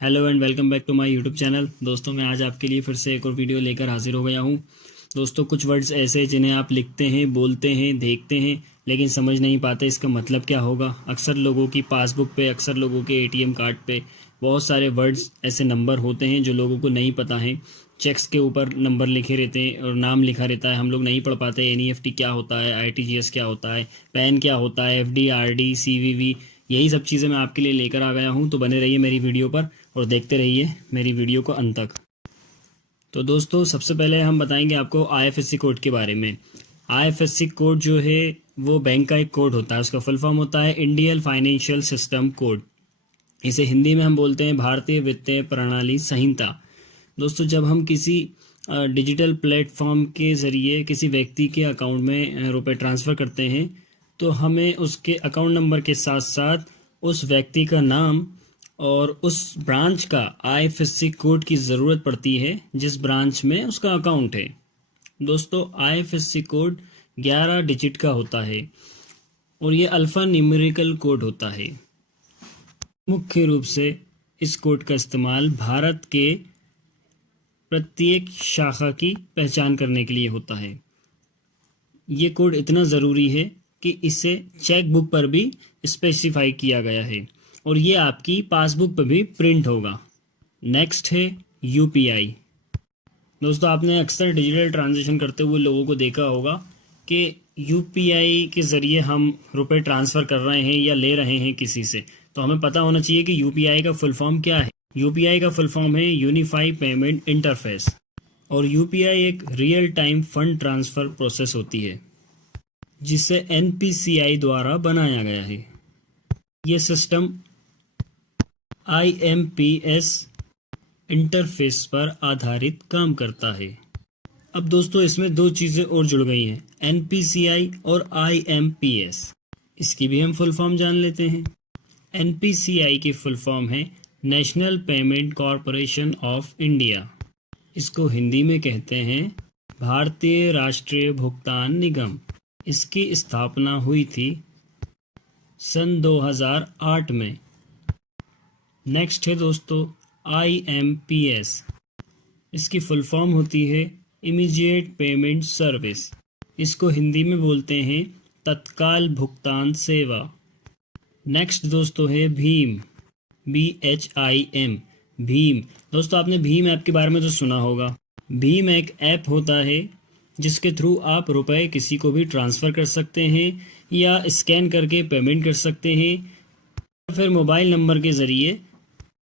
Hello and welcome back to my YouTube channel. दोस्तों मैं आज आपके लिए फिर से एक और वीडियो लेकर हाजिर हो गया हूँ। दोस्तों कुछ वर्ड्स ऐसे जिन्हें आप लिखते हैं, बोलते हैं, देखते हैं लेकिन समझ नहीं पाते इसका मतलब क्या होगा। अक्सर लोगों की पासबुक पे, अक्सर लोगों के एटीएम कार्ड पे बहुत सारे वर्ड्स ऐसे नंबर होते हैं जो लोगों को नहीं पता है। चेक्स के ऊपर नंबर लिखे रहते हैं और नाम लिखा रहता है, हम लोग नहीं पढ़ पाते। एनईएफटी क्या होता है, आरटीजीएस क्या होता है, पैन क्या होता है, एफडी, आरडी, सीवीवी, यही सब चीज़ें मैं आपके लिए लेकर आ गया हूँ। तो बने रहिए मेरी वीडियो पर और देखते रहिए मेरी वीडियो को अंत तक। तो दोस्तों सबसे पहले हम बताएंगे आपको आईएफएससी कोड के बारे में। आईएफएससी कोड जो है वो बैंक का एक कोड होता है, उसका फुल फॉर्म होता है इंडियन फाइनेंशियल सिस्टम कोड। इसे हिंदी में हम बोलते हैं भारतीय वित्तीय प्रणाली संहिता। दोस्तों जब हम किसी डिजिटल प्लेटफॉर्म के ज़रिए किसी व्यक्ति के अकाउंट में रुपए ट्रांसफ़र करते हैं तो हमें उसके अकाउंट नंबर के साथ साथ उस व्यक्ति का नाम और उस ब्रांच का आईएफएससी कोड की ज़रूरत पड़ती है जिस ब्रांच में उसका अकाउंट है। दोस्तों आईएफएससी कोड 11 डिजिट का होता है और ये अल्फ़ा न्यूमेरिकल कोड होता है। मुख्य रूप से इस कोड का इस्तेमाल भारत के प्रत्येक शाखा की पहचान करने के लिए होता है। ये कोड इतना ज़रूरी है कि इसे चेक बुक पर भी स्पेसिफाई किया गया है और ये आपकी पासबुक पर भी प्रिंट होगा। नेक्स्ट है यूपीआई। दोस्तों आपने अक्सर डिजिटल ट्रांजैक्शन करते हुए लोगों को देखा होगा कि यूपीआई के ज़रिए हम रुपए ट्रांसफ़र कर रहे हैं या ले रहे हैं किसी से, तो हमें पता होना चाहिए कि यूपीआई का फुल फॉर्म क्या है। यूपीआई का फुल फॉर्म है यूनिफाइड पेमेंट इंटरफेस और यूपीआई एक real time fund transfer process होती है जिसे एनपीसीआई द्वारा बनाया गया है। ये सिस्टम आईएमपीएस इंटरफेस पर आधारित काम करता है। अब दोस्तों इसमें दो चीज़ें और जुड़ गई हैं, एनपीसीआई और आईएमपीएस। इसकी भी हम फुल फॉर्म जान लेते हैं। एनपीसीआई की फुल फॉर्म है national payment corporation of India. इसको हिंदी में कहते हैं भारतीय राष्ट्रीय भुगतान निगम। इसकी स्थापना हुई थी सन 2008 में। नेक्स्ट है दोस्तों आईएमपीएस। इसकी फुल फॉर्म होती है इमीडिएट पेमेंट सर्विस। इसको हिंदी में बोलते हैं तत्काल भुगतान सेवा। नेक्स्ट दोस्तों है भीम, BHIM, भीम। दोस्तों आपने भीम ऐप के बारे में तो सुना होगा। भीम एक ऐप होता है जिसके थ्रू आप रुपए किसी को भी ट्रांसफ़र कर सकते हैं या स्कैन करके पेमेंट कर सकते हैं, फिर मोबाइल नंबर के ज़रिए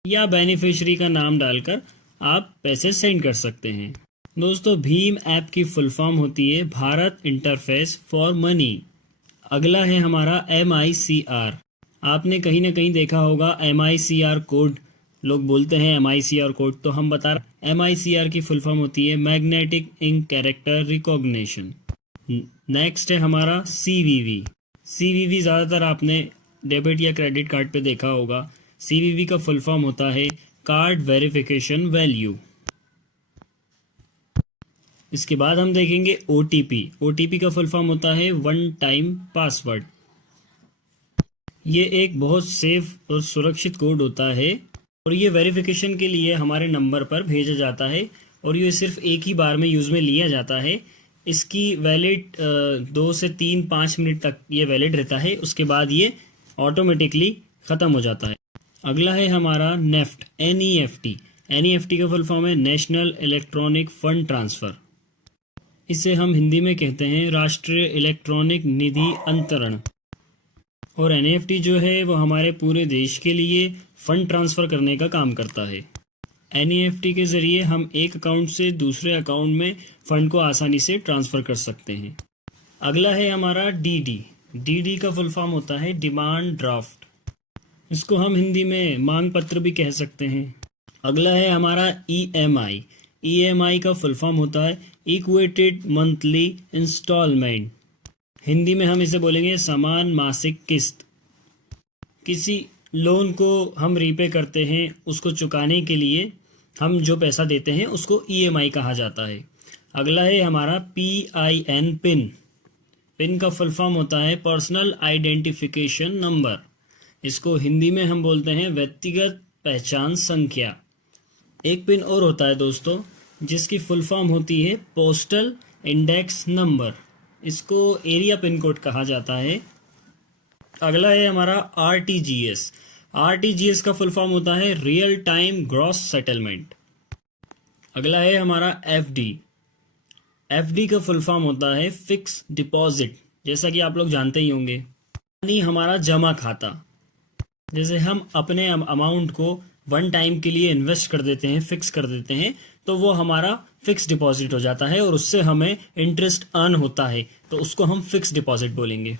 या बेनिफिशियरी का नाम डालकर आप पैसे सेंड कर सकते हैं। दोस्तों भीम ऐप की फुल फॉर्म होती है भारत इंटरफेस फॉर मनी। अगला है हमारा MICR। आपने कहीं ना कहीं देखा होगा MICR कोड, लोग बोलते हैं MICR कोड, तो हम बता रहे हैं MICR की फुल फॉर्म होती है magnetic ink character recognition. Next है हमारा CVV। CVV ज़्यादातर आपने डेबिट या क्रेडिट कार्ड पे देखा होगा। CVV का फुल फॉर्म होता है कार्ड वेरिफिकेशन वैल्यू। इसके बाद हम देखेंगे OTP। OTP का फुल फॉर्म होता है वन टाइम पासवर्ड। ये एक बहुत सेफ और सुरक्षित कोड होता है और ये वेरिफिकेशन के लिए हमारे नंबर पर भेजा जाता है और ये सिर्फ एक ही बार में यूज़ में लिया जाता है। इसकी वैलिड 2 से 5 मिनट तक ये वैलिड रहता है, उसके बाद ये ऑटोमेटिकली ख़त्म हो जाता है। अगला है हमारा नेफ्ट, NEFT। NEFT का फुल फॉर्म है नेशनल इलेक्ट्रॉनिक फंड ट्रांसफ़र। इसे हम हिंदी में कहते हैं राष्ट्रीय इलेक्ट्रॉनिक निधि अंतरण। और NEFT जो है वो हमारे पूरे देश के लिए फ़ंड ट्रांसफ़र करने का काम करता है। NEFT के ज़रिए हम एक अकाउंट से दूसरे अकाउंट में फ़ंड को आसानी से ट्रांसफ़र कर सकते हैं। अगला है हमारा DD। DD का फुल फॉर्म होता है डिमांड ड्राफ्ट। इसको हम हिंदी में मांग पत्र भी कह सकते हैं। अगला है हमारा EMI। EMI का फुल फॉर्म होता है इक्वेटेड मंथली इंस्टॉलमेंट। हिंदी में हम इसे बोलेंगे समान मासिक किस्त। किसी लोन को हम रीपे करते हैं, उसको चुकाने के लिए हम जो पैसा देते हैं उसको EMI कहा जाता है। अगला है हमारा PIN, पिन। पिन का फुल फॉर्म होता है पर्सनल आइडेंटिफिकेशन नंबर। इसको हिंदी में हम बोलते हैं व्यक्तिगत पहचान संख्या। एक पिन और होता है दोस्तों, जिसकी फुल फॉर्म होती है पोस्टल इंडेक्स नंबर। इसको एरिया पिन कोड कहा जाता है। अगला है हमारा आरटीजीएस। आरटीजीएस का फुल फॉर्म होता है रियल टाइम ग्रॉस सेटलमेंट। अगला है हमारा एफडी। एफडी का फुल फॉर्म होता है फिक्स डिपॉजिट, जैसा कि आप लोग जानते ही होंगे, यानी हमारा जमा खाता। जैसे हम अपने अमाउंट को वन टाइम के लिए इन्वेस्ट कर देते हैं, फिक्स कर देते हैं, तो वो हमारा फिक्स डिपॉजिट हो जाता है और उससे हमें इंटरेस्ट अर्न होता है, तो उसको हम फिक्स डिपॉजिट बोलेंगे।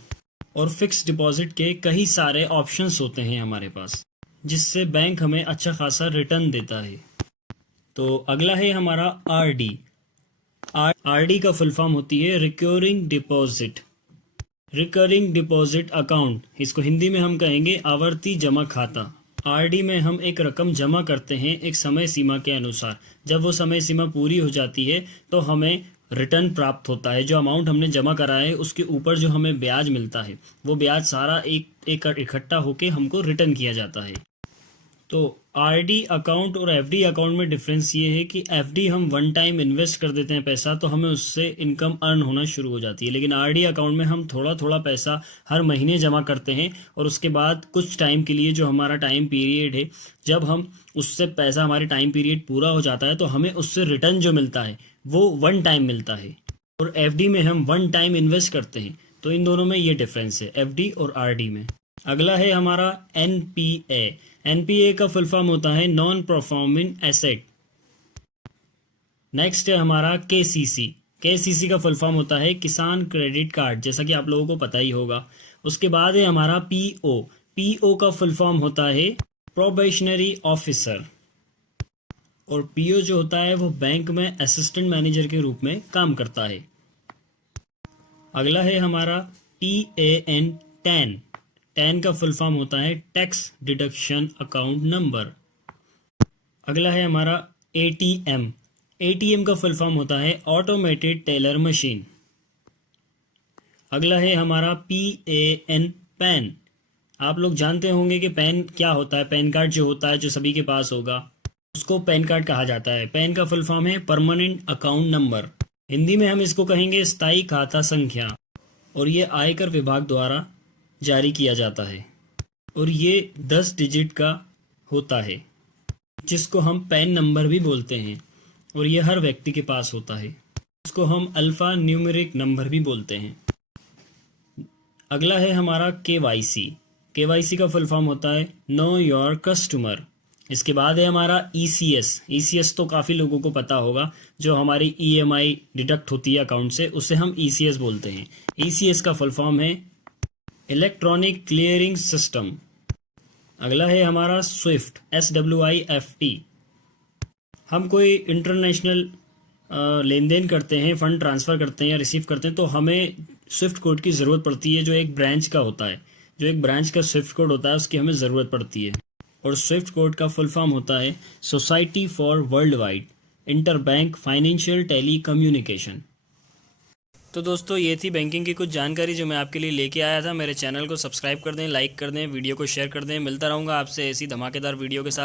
और फिक्स डिपॉजिट के कई सारे ऑप्शंस होते हैं हमारे पास, जिससे बैंक हमें अच्छा खासा रिटर्न देता है। तो अगला है हमारा आरडी। आरडी का फुल फॉर्म होती है recurring deposit. Recurring deposit account, इसको हिंदी में हम कहेंगे आवर्ती जमा खाता। आरडी में हम एक रकम जमा करते हैं एक समय सीमा के अनुसार। जब वो समय सीमा पूरी हो जाती है तो हमें रिटर्न प्राप्त होता है। जो अमाउंट हमने जमा करा है उसके ऊपर जो हमें ब्याज मिलता है, वो ब्याज सारा एक इकट्ठा होके हमको रिटर्न किया जाता है। तो आरडी अकाउंट और एफडी अकाउंट में डिफरेंस ये है कि एफडी हम वन टाइम इन्वेस्ट कर देते हैं पैसा, तो हमें उससे इनकम अर्न होना शुरू हो जाती है। लेकिन आरडी अकाउंट में हम थोड़ा थोड़ा पैसा हर महीने जमा करते हैं और उसके बाद कुछ टाइम के लिए, जो हमारा टाइम पीरियड है, जब हम उससे पैसा, हमारे टाइम पीरियड पूरा हो जाता है, तो हमें उससे रिटर्न जो मिलता है वो वन टाइम मिलता है। और एफडी में हम वन टाइम इन्वेस्ट करते हैं। तो इन दोनों में ये डिफरेंस है, एफडी और आरडी में। अगला है हमारा एनपीए। एनपीए का फुल फॉर्म होता है नॉन परफॉर्मिंग एसेट। नेक्स्ट है हमारा केसीसी। केसीसी का फुल फॉर्म होता है किसान क्रेडिट कार्ड, जैसा कि आप लोगों को पता ही होगा। उसके बाद है हमारा पीओ। पीओ का फुल फॉर्म होता है प्रोबेशनरी ऑफिसर। और पीओ जो होता है वो बैंक में असिस्टेंट मैनेजर के रूप में काम करता है। अगला है हमारा टीएएन, टैन। टैन का फुल फॉर्म होता है टैक्स डिडक्शन अकाउंट नंबर। अगला है हमारा एटीएम। एटीएम का फुल फॉर्म होता है ऑटोमेटेड टेलर मशीन। अगला है हमारा पीएएन, पैन। आप लोग जानते होंगे कि पैन क्या होता है। पैन कार्ड जो होता है, जो सभी के पास होगा, उसको पैन कार्ड कहा जाता है। पैन का फुल फॉर्म है परमानेंट अकाउंट नंबर। हिंदी में हम इसको कहेंगे स्थायी खाता संख्या। और ये आयकर विभाग द्वारा जारी किया जाता है और ये 10 डिजिट का होता है, जिसको हम पैन नंबर भी बोलते हैं। और ये हर व्यक्ति के पास होता है। उसको हम अल्फा न्यूमेरिक नंबर भी बोलते हैं। अगला है हमारा केवाईसी। केवाईसी का फुल फॉर्म होता है नो योर कस्टमर। इसके बाद है हमारा ईसीएस। ईसीएस तो काफ़ी लोगों को पता होगा, जो हमारी ईएमआई डिडक्ट होती है अकाउंट से, उसे हम ईसीएस बोलते हैं। ईसीएस का फुल फॉर्म है इलेक्ट्रॉनिक क्लियरिंग सिस्टम। अगला है हमारा स्विफ्ट, SWIFT। हम कोई इंटरनेशनल लेन देन करते हैं, फंड ट्रांसफ़र करते हैं या रिसीव करते हैं, तो हमें स्विफ्ट कोड की ज़रूरत पड़ती है, जो एक ब्रांच का होता है। जो एक ब्रांच का स्विफ्ट कोड होता है, उसकी हमें ज़रूरत पड़ती है। और स्विफ्ट कोड का फुल फॉर्म होता है society for worldwide interbank financial telecommunication. तो दोस्तों, ये थी बैंकिंग की कुछ जानकारी जो मैं आपके लिए लेके आया था। मेरे चैनल को सब्सक्राइब कर दें, लाइक कर दें, वीडियो को शेयर कर दें। मिलता रहूँगा आपसे ऐसी धमाकेदार वीडियो के साथ।